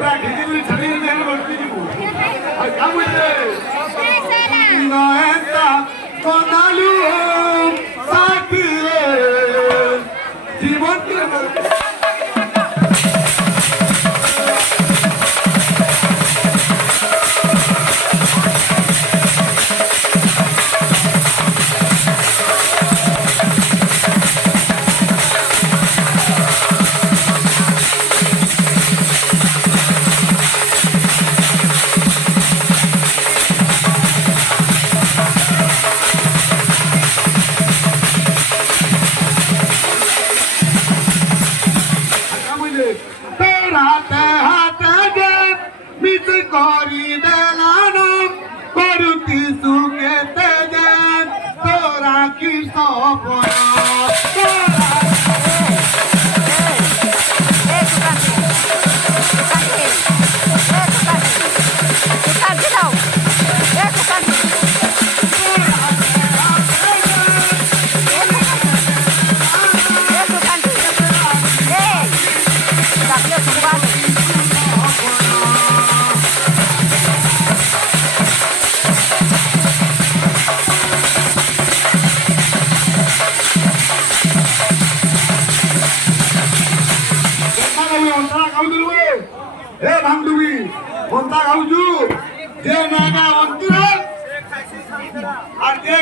घेतली छडी देणे बोलती काय बोलते नयता कोणालू साथी जीवन हात हात दे मीच करी देलानो करुती सुखे तेजे तोरा की सपना हे भांडुबी कोणता गावजू जे नागा अंतर आणि ते